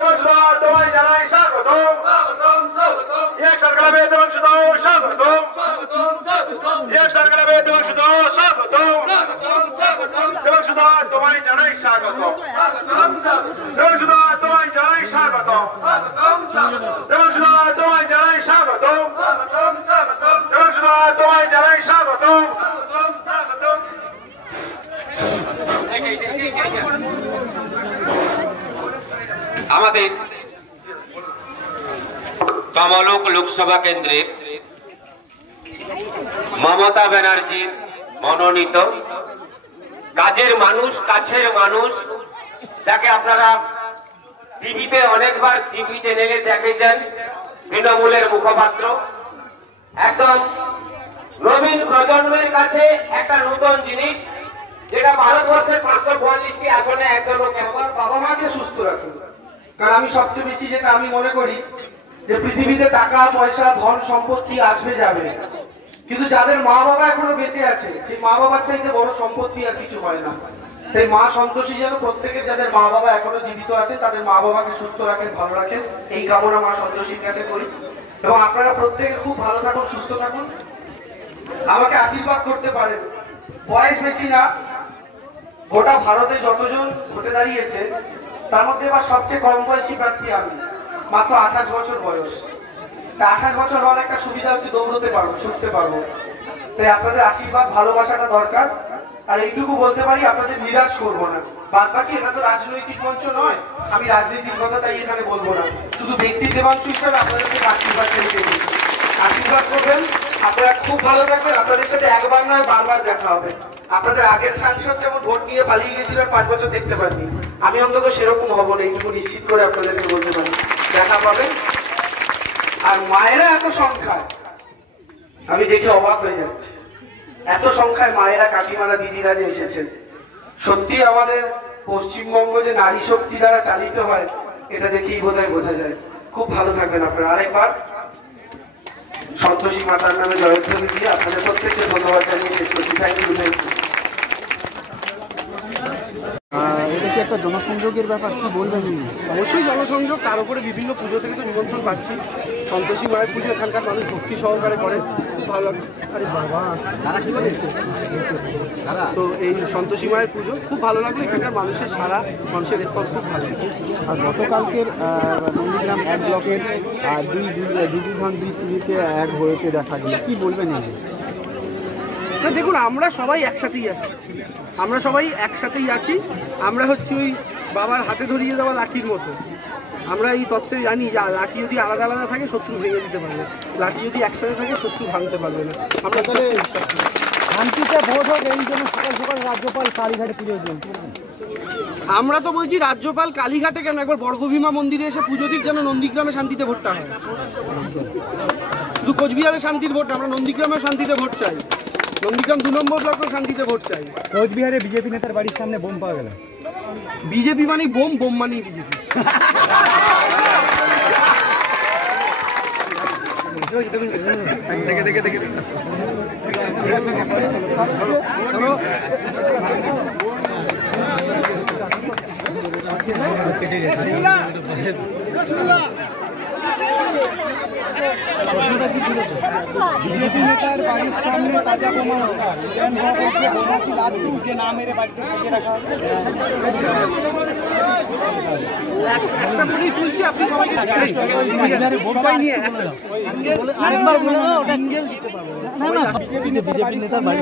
তোমায় জানাই স্বাগতম। সরকারে তোমার শুধু স্বাগতম। সরকারে তোমার শুধু স্বাগতম। তোমার শুধু তোমায় জানাই স্বাগতম। তোমার শুধু তোমায় জানাই স্বাগতম। তোমার শুধু তোমায় জানাই স্বাগতম। তোমার শুধু তোমায় জানাই স্বাগতম। আমাদের তমলুক লোকসভা কেন্দ্রে মমতা ব্যানার্জির মনোনীত কাজের মানুষ, কাছের মানুষ, যাকে আপনারা টিভিতে অনেকবার টিভি চ্যানেলে দেখেছেন, তৃণমূলের মুখপাত্র, একদম নবীন প্রজন্মের কাছে একটা নতুন জিনিস, যেটা ভারতবর্ষের 542টি আসনে একদম বাবা মাকে সুস্থ রাখুন। কারণ আমি সবচেয়ে বেশি যেটা আমি মনে করি যে পৃথিবীতে টাকা পয়সা ধন সম্পত্তি আসবে যাবে, কিন্তু যাদের মা বাবা এখনো বেঁচে আছে সেই মা বাবার চাইতে বড় সম্পত্তি আর কিছু হয় না। তাই মা সন্তোষী যেন প্রত্যেকের যাদের মা বাবা এখনো জীবিত আছে তাদের মা বাবাকে সুস্থ রাখেন, ভালো রাখেন, এই কামনা মা সন্তোষীর কাছে করি। এবং আপনারা প্রত্যেকে খুব ভালো থাকুন, সুস্থ থাকুন, আমাকে আশীর্বাদ করতে পারেন। বয়স বেশি না, গোটা ভারতে যতজন ভোটে দাঁড়িয়েছে তার মধ্যে এবার সবচেয়ে কম বয়সী প্রার্থী আমি, মাত্র 28 বছর বয়স। 28 বছর হওয়ার একটা সুবিধা হচ্ছে দৌড়তে পারবো, ছুটতে পারবো। তাই আপনাদের আশীর্বাদ ভালোবাসাটা দরকার। আর এইটুকু বলতে পারি, আপনাদের নিরাশ করবো না। বাদ বাকি এটা তো রাজনৈতিক মঞ্চ নয়, আমি রাজনীতির কথা তাই এখানে বলবো না, শুধু ব্যক্তি দেবাংশ হিসাবে আপনাদেরকে আশীর্বাদ চাইতে আশীর্বাদ করবেন। আপনারা খুব ভালো থাকবেন, আপনাদের সাথে একবার নয় বারবার দেখা হবে। আপনাদের আগের সাংসদ যেমন ভোট নিয়ে পালিয়ে গেছিল 5 বছর দেখতে পাননি, আমি অন্তত সেরকম হবো না, এইটুকু নিশ্চিত করে আপনাদেরকে বলতে পারি, দেখা পাবেন। আর মায়েরা এত সংখ্যায়, আমি দেখে অবাক হয়ে যাচ্ছি, এত সংখ্যায় মায়েরা, কাকিমারা, দিদিরা যে এসেছেন। সত্যি আমাদের পশ্চিমবঙ্গ যে নারী শক্তি দ্বারা চালিত হয়, এটা দেখেই বোধহয় বোঝা যায়। খুব ভালো থাকবেন আপনারা। আরেকবার সন্তোষী মাতার নামে জয়ধ্বনি দিয়ে আপনাদের প্রত্যেককে ধন্যবাদ জানিয়ে শেষ করছি। Thank you. এটা কি একটা জনসংযোগের ব্যাপার, কি বলবেন? অবশ্যই জনসংযোগ, তার উপরে বিভিন্ন পুজো থেকে তো নিমন্ত্রণ পাচ্ছি। সন্তোষী মায়ের পুজো এখানকার মানুষ ভক্তি সহকারে করে, খুব ভালো লাগে। আরে বাবা, তো এই সন্তোষী মায়ের পুজো খুব ভালো লাগলো, এখানকার মানুষের সারা, মানুষের রেসপন্স খুব ভালো। আর গতকালকের নন্দীগ্রাম 1 ব্লকের 2 সিভিতে এক হয়েছে দেখা গেল, কি বলবেন? না দেখুন, আমরা সবাই একসাথেই আছি, আমরা হচ্ছে ওই বাবার হাতে ধরিয়ে দেওয়া লাঠির মতো। আমরা এই তত্ত্বে জানি যে লাঠি যদি আলাদা আলাদা থাকে শত্রু ভেঙে দিতে পারবে, লাঠি যদি একসাথে থাকে শত্রু ভাঙতে পারবে না। আমরা শান্তিতে ভোট হোক, এই জন্য সকাল সকাল রাজ্যপাল কালীঘাটে পুজো দিন। আমরা তো বলছি রাজ্যপাল কালীঘাটে কেন, একবার বর্গভীমা মন্দিরে এসে পুজো দিক, যেন নন্দীগ্রামে শান্তিতে ভোটটা হয়। শুধু কোচবিহারে শান্তির ভোট, আমরা নন্দীগ্রামে শান্তিতে ভোট চাই, নন্দীগ্রাম 2 নম্বর ব্লকেও শান্তিতে ভোট চাই। কোচবিহারে বিজেপি নেতার বাড়ির সামনে বোম পাওয়া গেল। বিজেপি মানেই বোম, বোম মানেই বিজেপি। বিজেপি নেতার বাড়ির সামনে তাজা বোমা যে না মেরে বাড়িতে ঢেকে রাখা হবে। তুলছি, আপনি সবাইকে সবাই নিয়ে আরেকবার বলুন, সিঙ্গেল দিতে পারবো। বিজেপি নেতার বাড়ির সামনে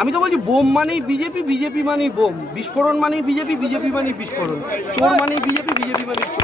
আমি তো বলছি বোম মানেই বিজেপি, বিজেপি মানেই বোম, বিস্ফোরণ মানেই বিজেপি, বিজেপি মানেই বিস্ফোরণ, চোর মানেই বিজেপি, বিজেপি মানেই চোর।